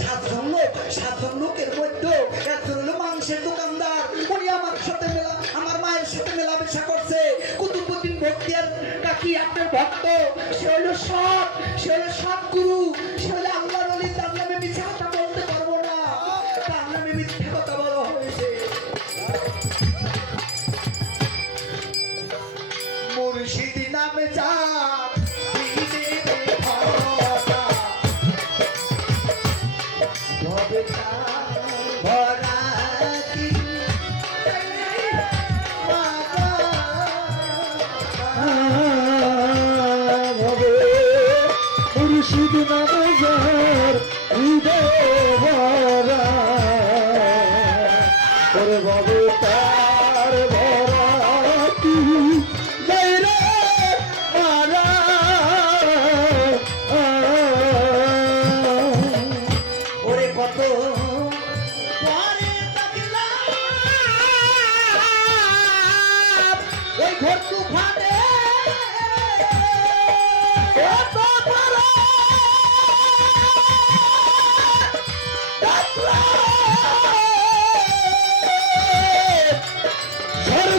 সাতজন লোক সাতজন লোকের মধ্যে একজন মাংসের দোকানদার। উনি আমার সাথে মেলা, আমার মায়ের সাথে মেলামেশা করছে। কুতুবুদ্দিন ভক্তিয়ার কাকি আপনার ভক্ত? সে হলো সৎ, সে হলো সৎ সে হলো আল্লাহ নলি তার নামে মিথ্যা কথা বলতে পারব না। তার নামে মিথ্যা কথা বলা হয়েছে। মুর্শিদি নামে যা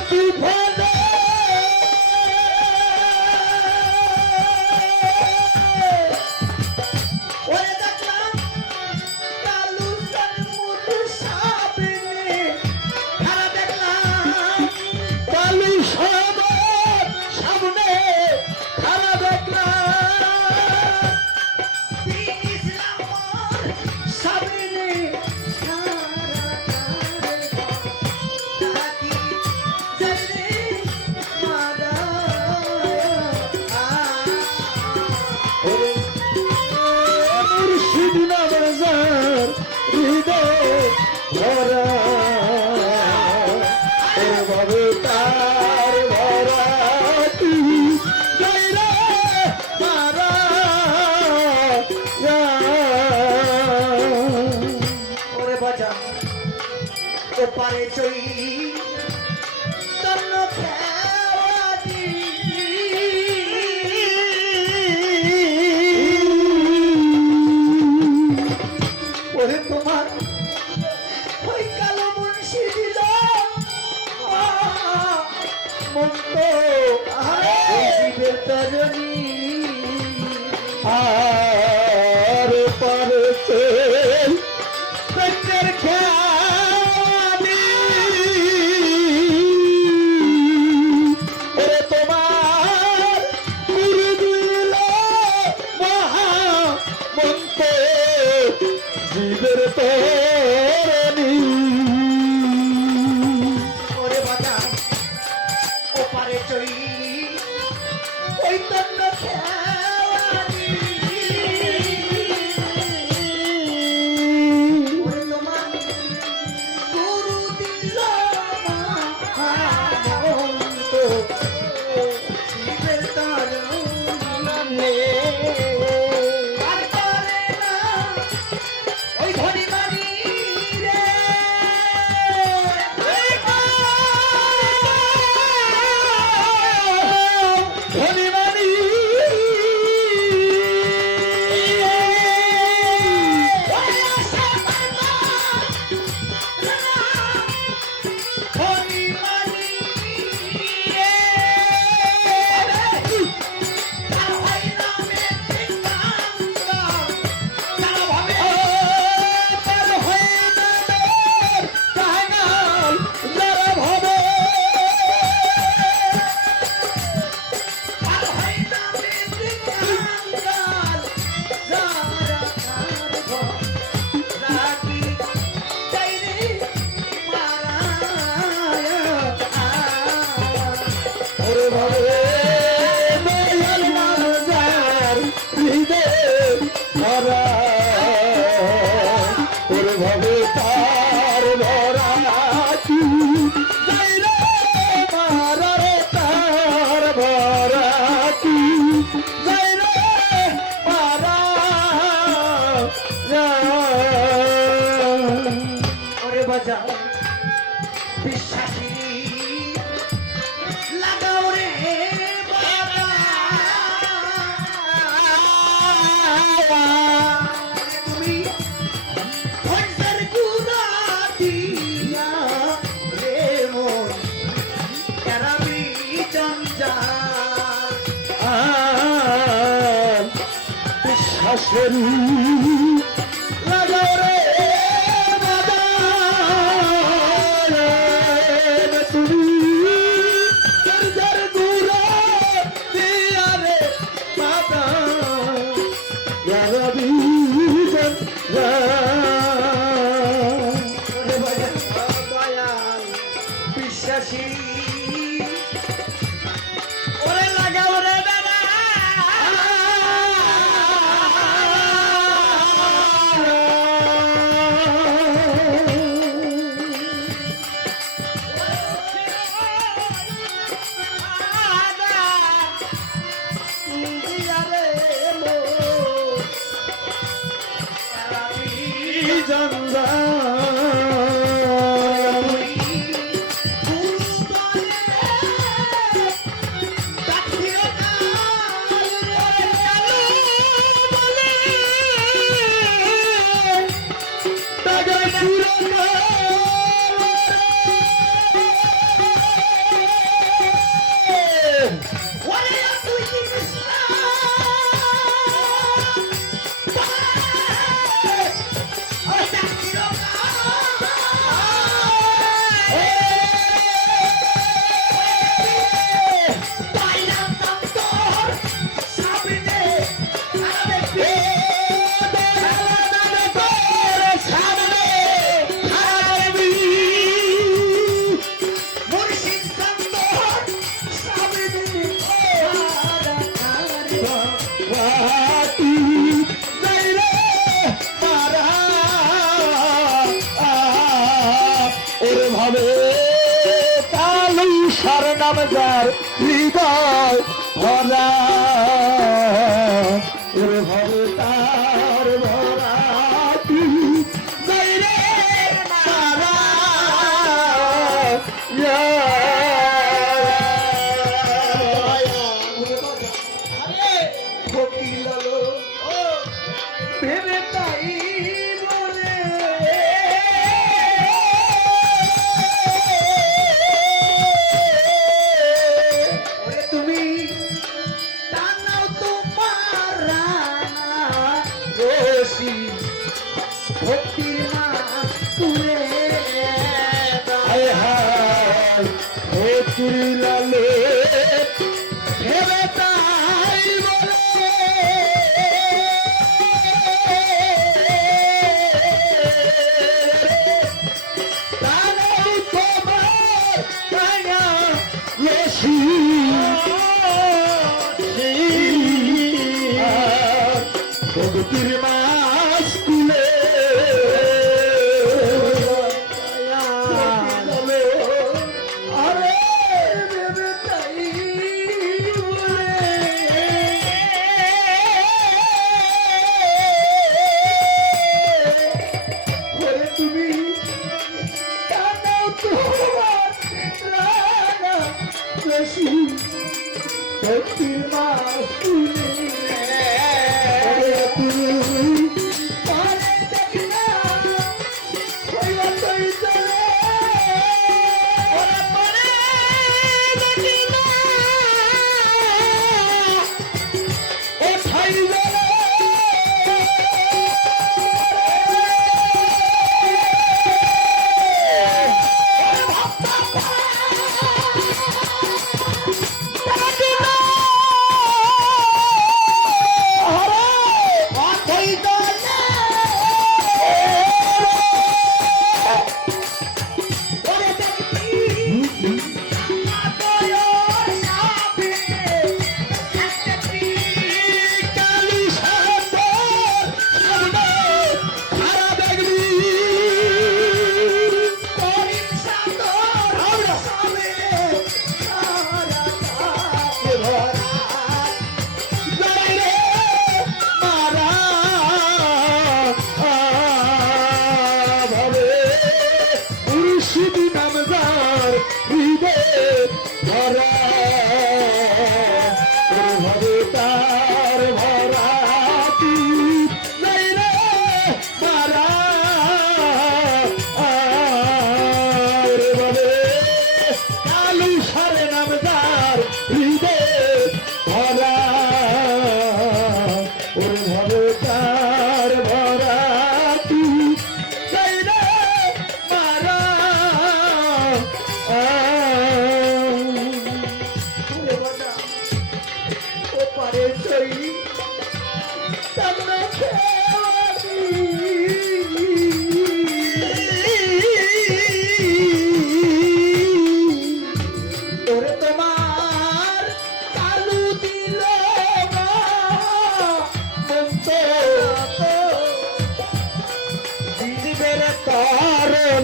people. পারে চই তন্ন ওরে তোমার ওই কালো জীবের তরণী। entender. Yeah. heaven. কালু নাম যার হৃদয় ভরা। তার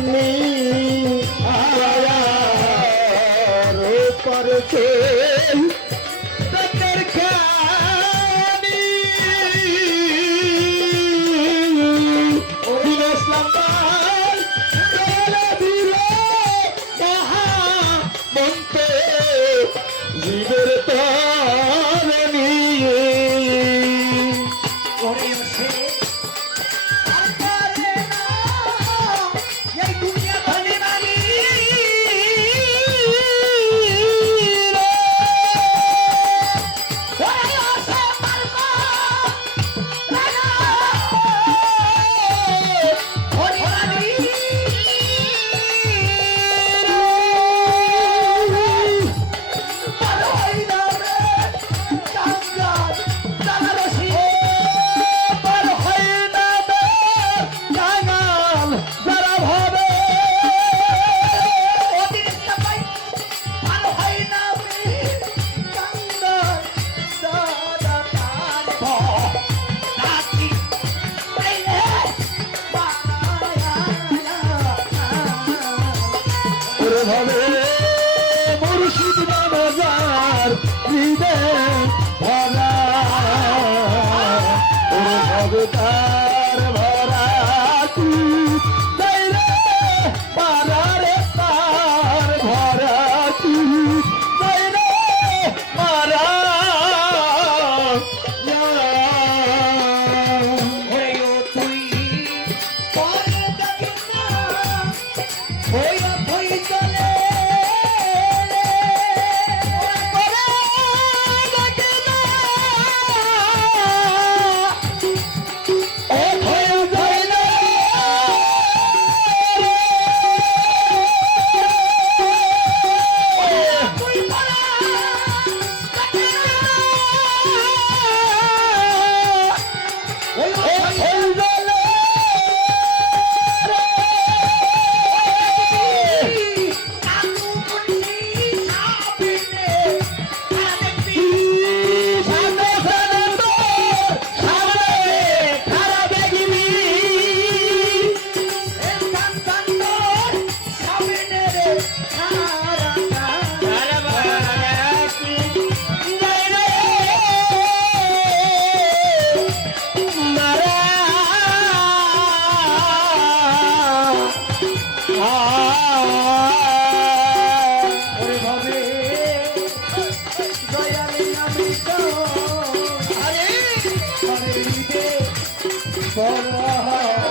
তরণী Oh, oh.